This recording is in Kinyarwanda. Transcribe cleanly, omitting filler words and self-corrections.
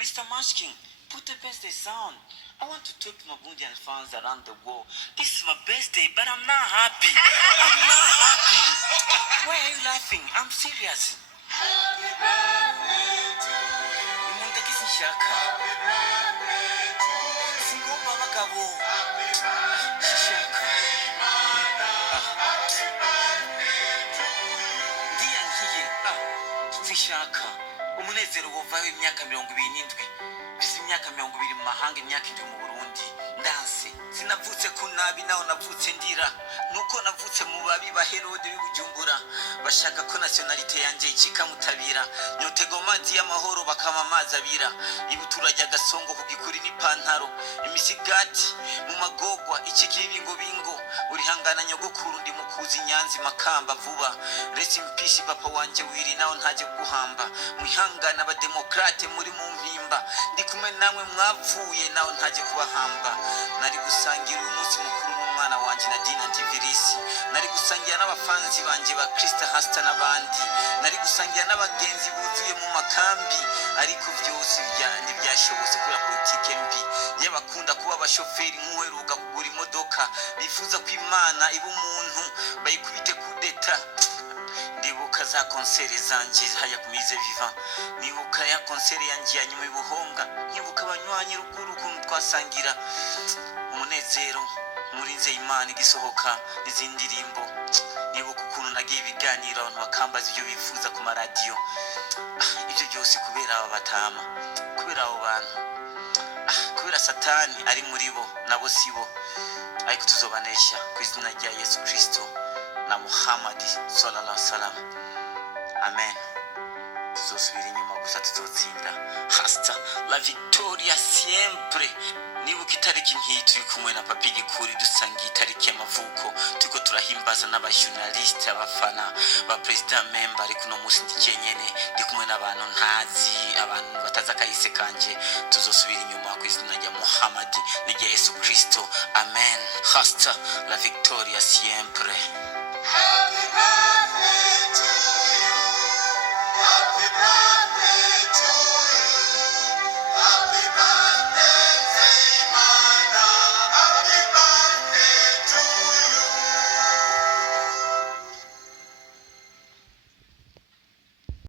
Mr. Mashkin, put the birthday sound. I want to talk to my Burundian fans around the world. This is my birthday, but I'm not happy. I'm not happy. Why are you laughing? I'm serious. Happy birthday to you. Happy birthday to you. Singomba bagabo. Happy birthday, mother. Happy birthday to you. Ndiye ngiye. Sinshaka. Umunezero wovaho imyaka 27. Bisi imyaka 20 mu mahanga, imyaka 7 mu Burundi. Ndanse sinavutse ku nabi, naho navutse ndira. Nuko navutse mu babi ba Herode b'Ubujumbura. Bashaka ko nationalite yanje icika mutabira. Nyotego amazi y'amahoro bakama amazi abira. Ibutura rya Gasongo ku gikuri n'ipantaro. Imisigati mu magogwa ikikibi ngo bingo. Urihangana nyogokuru ndi mukuzi Nyanzi Makamba vuba. Rest in peace papa wanje wiri, naho ntaje guhamba. Mwihangana aba demokrate muri mu mpimba. Ndi kumwe namwe mwapfuye, naho ntaje kubahamba. Nari gusangira umunsi mukuru n'umwana wanje Nadina Divirisi. Nari gusangira n'abafanzi banje ba Krista Hasta n'abandi. Nari gusangira n'abagenzi buzuye mu makambi. Ariko byose byandi byashobotse kuri politike mbi. Yabakunda kuba abashoferi nk'uheruka kugura imodoka. Bifuza ko Imana iba umuntu bayikubite kudeta. Ndibuka za konseri zanje haya kumize vivant. Nibuka ya konseri yanje ya nyuma y'ubuhonga. Nibuka abanywanyi ruguru kuntu twasangira umunezero muri Nzeyimana igisohoka n'izindi ndirimbo. Nibuka ukuntu nagiye ibiganiro abantu bakambaza ibyo bifuza ku maradiyo. Ibyo byose kubera aba batama, kubera abo bantu, kubera Satani ari muri bo nabo sibo. Ariko tuzobanesha ku izina rya Yesu Kristo na Muhammad sallallahu alaihi wasallam. Amen. Tuzosubira inyuma gusa tuzotsinda. Hasta la victoria siempre. Nibuka itariki nk'iyi turi kumwe na Papi Gikuri dusangiye itariki y'amavuko. Turiko turahimbaza n'abajournaliste, abafana ba president member. Ariko no musi ndikenyene ndi kumwe n'abantu ntazi, abantu bataza kahise kanje. Tuzosubira inyuma ku izina rya Muhammad n'irya Yesu Kristo. Amen. Hasta la victoria siempre. Happy birthday.